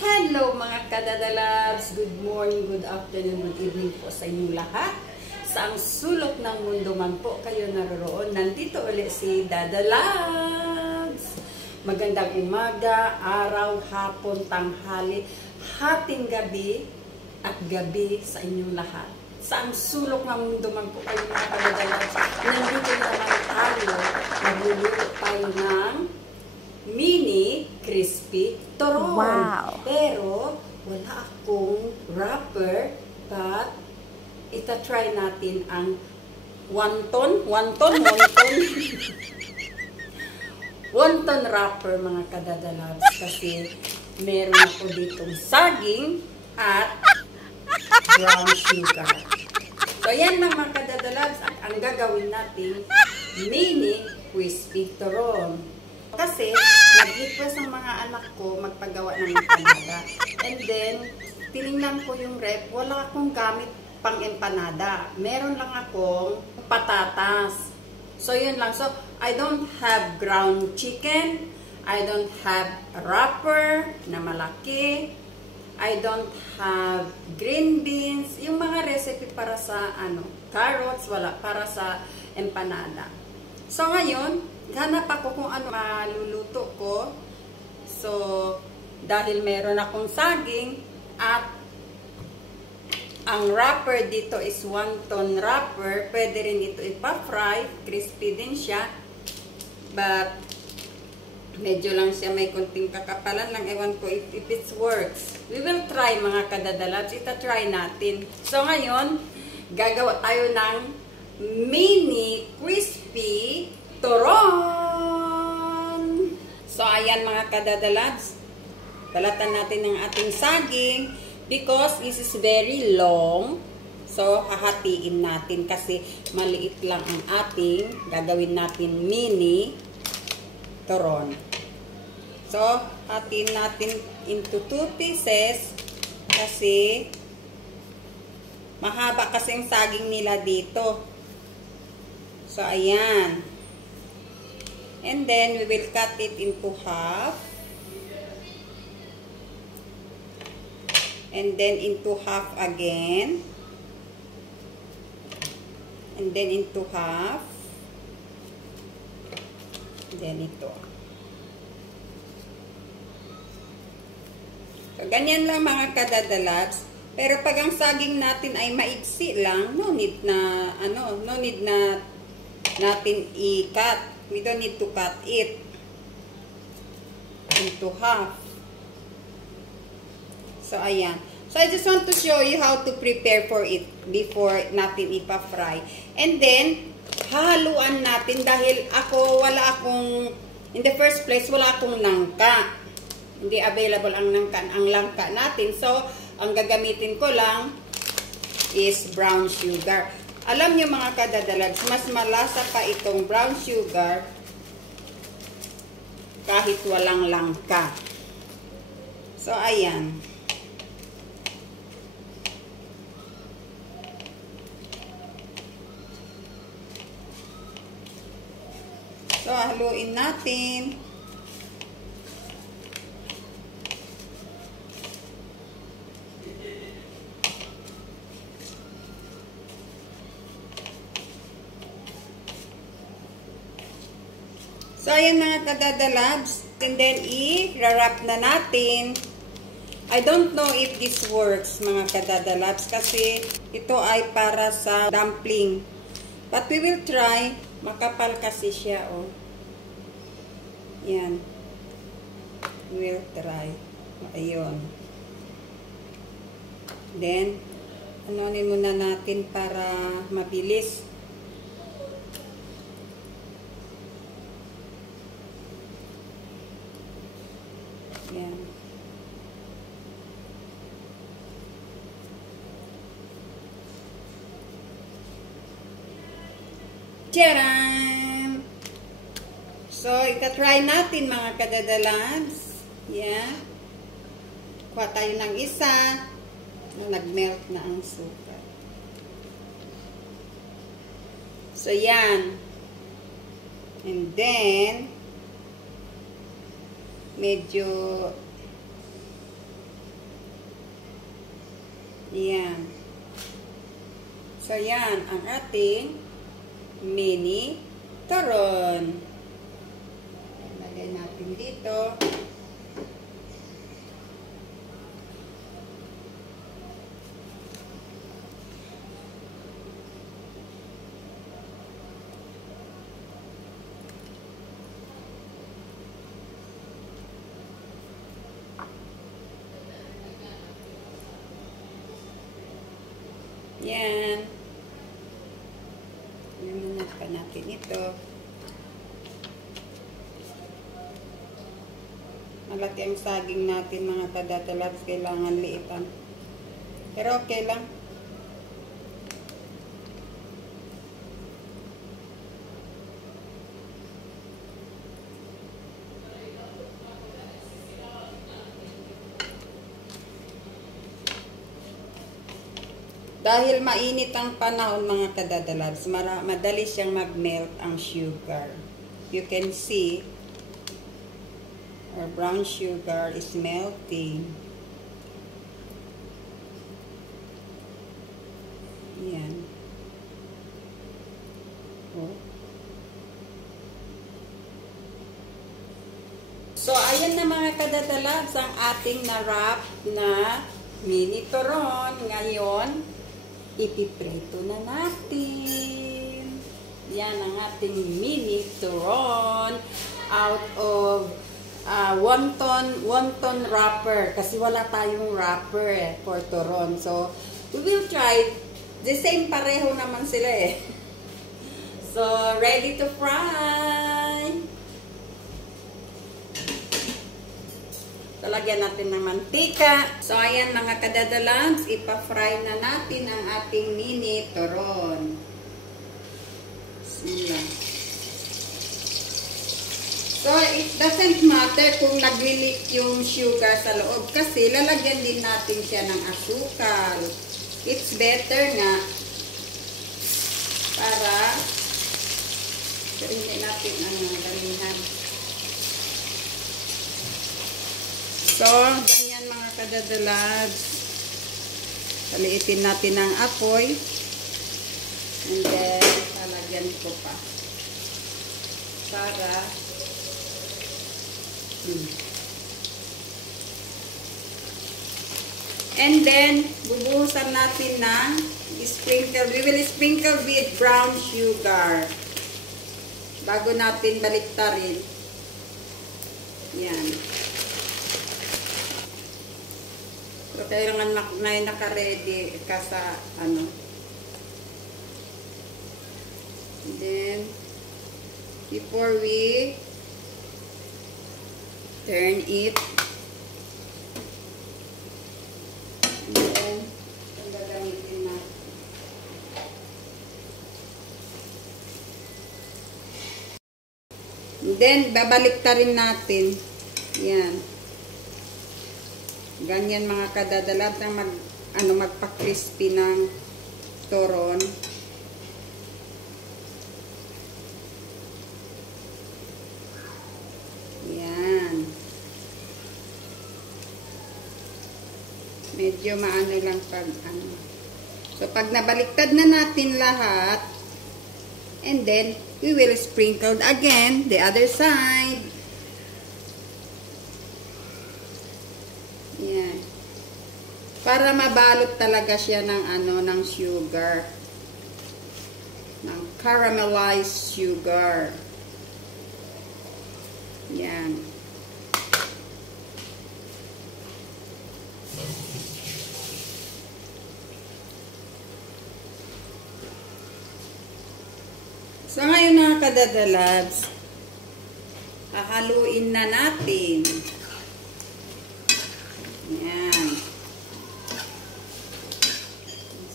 Hello mga kadadalabs! Good morning, good afternoon, good evening po sa inyong lahat. Sa ang sulok ng mundo man po kayo naroon, nandito ulit si Dadalabs. Magandang umaga, araw, hapon, tanghali, hating gabi at gabi sa inyong lahat. Sa ang sulok ng mundo man po kayo mga kadadalabs, nandito naman tayo, nagluluto tayo ng mini crispy turon. Wow! Pero wala akong wrapper, but ita-try natin ang wonton wonton wrapper mga kadadalabs, kasi meron ako ditong saging at brown sugar. So yan lang mga kadadalabs, ang gagawin natin mini crispy turon. Kasi, nag-request ang mga anak ko magpagawa ng empanada. And then, tinignan ko yung rep, wala akong gamit pang empanada. Meron lang akong patatas. So, yun lang. So, I don't have ground chicken. I don't have a wrapper na malaki. I don't have green beans. Yung mga recipe para sa, carrots, wala. Para sa empanada. So, ngayon, hanap ako kung ano maluluto ko. So, dahil meron akong saging at ang wrapper dito is wonton wrapper, pwede rin ito ipa-fry, crispy din siya. But, medyo lang siya may konting kakapalan lang. Ewan ko if it works. We will try mga kadadalabs. Ita-try natin. So, ngayon, gagawa tayo ng mini crispy turon! So, ayan mga kadadalabs. Balatan natin ng ating saging because this is very long. So, hahatiin natin kasi maliit lang ang ating gagawin natin mini turon. So, hatiin natin into 2 pieces kasi mahaba kasi ang saging nila dito. So, ayan. And then, we will cut it into half. And then, into half again. And then, into half. And then, ito. So, ganyan lang mga kadadalabs. Pero pag ang saging natin ay maiksi lang, no need na natin i-cut. We don't need to cut it into half. So, ayan. So, I just want to show you how to prepare for it before natin ipa-fry. And then, hahaluan natin dahil in the first place, wala akong langka. Hindi available ang langka natin. So, ang gagamitin ko lang is brown sugar. Alam nyo mga kadadalags, mas malasa pa itong brown sugar kahit walang langka. So, ayan. So, haluin natin. So, ayan mga kadadalabs. And then, i-wrap na natin. I don't know if this works, mga kadadalabs, kasi ito ay para sa dumpling. But we will try. Makapal kasi siya, oh. Yan. We will try. Ayun. Then, anonin muna natin para mabilis. Yan. Tcharam! So, ita-try natin mga kadadalabs. Yan. Kuha tayo ng isa. Nag-melt na ang suka. So, yan. And then, medyo Yan. So, yan ang ating mini turon. Lagay natin dito. Yan. Namunat pa natin ito. Malaki ang saging natin mga kadatalabs. Kailangan liitan. Pero okay lang. Dahil mainit ang panahon mga kadadalabs, madali siyang mag-melt ang sugar. You can see, our brown sugar is melting. Yan. Oh. So, ayan na mga kadadalabs ang ating na-wrap na mini turon. Ngayon, ipiprito na natin. Yan ang ating mini turon out of wonton wrapper. Kasi wala tayong wrapper for turon. So, we will try. The same pareho naman sila eh. So, ready to fry. Talagyan natin ng mantika. So, ayan mga kadadalabs, ipa-fry na natin ang ating mini turon. Sila. So, it doesn't matter kung nag-leak yung sugar sa loob kasi lalagyan din natin siya ng asukal. It's better nga para hindi natin dalihan. So, ganyan mga kadadalabs. Paliitin natin ang apoy. And then, lalagyan ko pa. Para and then, bubuhusan natin ng sprinkle. We will sprinkle with brown sugar. Bago natin baliktarin. Yan. So, kailangan naka-ready ka sa ano. And then, before we turn it, and then, ang gagamitin natin. And then, babaliktarin natin. Yan. Ganyan mga kadadalabs ang magpa-crispy ng turon. Yan. Medyo maano lang pag ano. So pag nabaliktad na natin lahat, and then we will sprinkle again the other side. Yan. Para mabalot talaga siya ng ng sugar. Ng caramelized sugar. Yan. So ngayon mga kadadalabs, hahaluin na natin. Yan.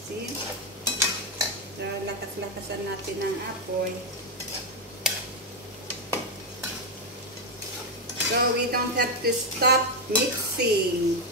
See? So, lakas-lakasan natin ang apoy. So, we don't have to stop mixing.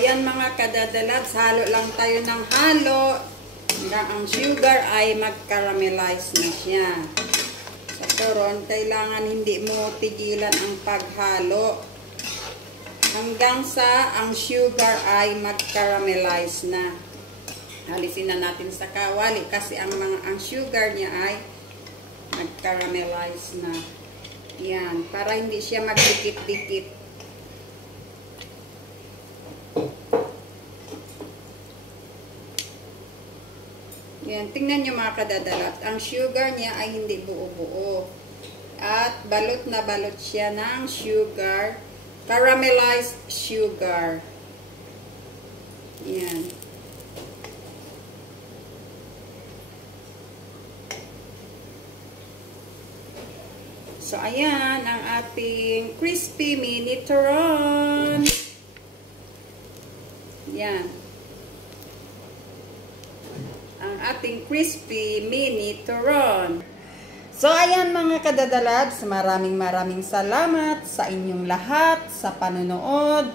ayan mga kadadalabs, halo lang tayo ng halo hanggang ang sugar ay mag-caramelize na siya. Sa turon, kailangan hindi mo tigilan ang paghalo hanggang sa ang sugar ay mag-caramelize na. Halisin na natin sa kawali kasi ang sugar niya ay mag-caramelize na. Yan, para hindi siya magdikit-dikit. Yan, tingnan nyo mga kadadalat. Ang sugar niya ay hindi buo-buo. At balot na balot siya ng sugar. Caramelized sugar. Yan. So, ayan ang ating crispy mini turon. Yan. Ang ating crispy mini turon. So, ayan mga kadadalabs, maraming salamat sa inyong lahat sa panonood.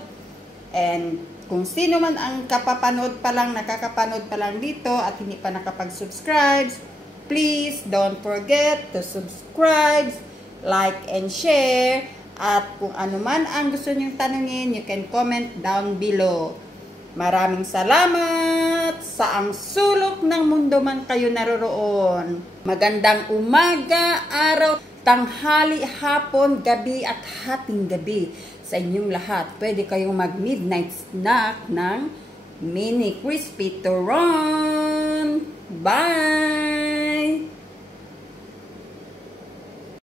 And kung sino man ang nakakapanood pa lang dito at hindi pa nakapag-subscribe, please don't forget to subscribe, like, and share. At kung ano man ang gusto nyong tanungin, you can comment down below. Maraming salamat sa ang sulok ng mundo man kayo naroroon. Magandang umaga, araw, tanghali, hapon, gabi at hating gabi sa inyong lahat. Pwede kayong mag-midnight snack ng mini crispy turon. Bye!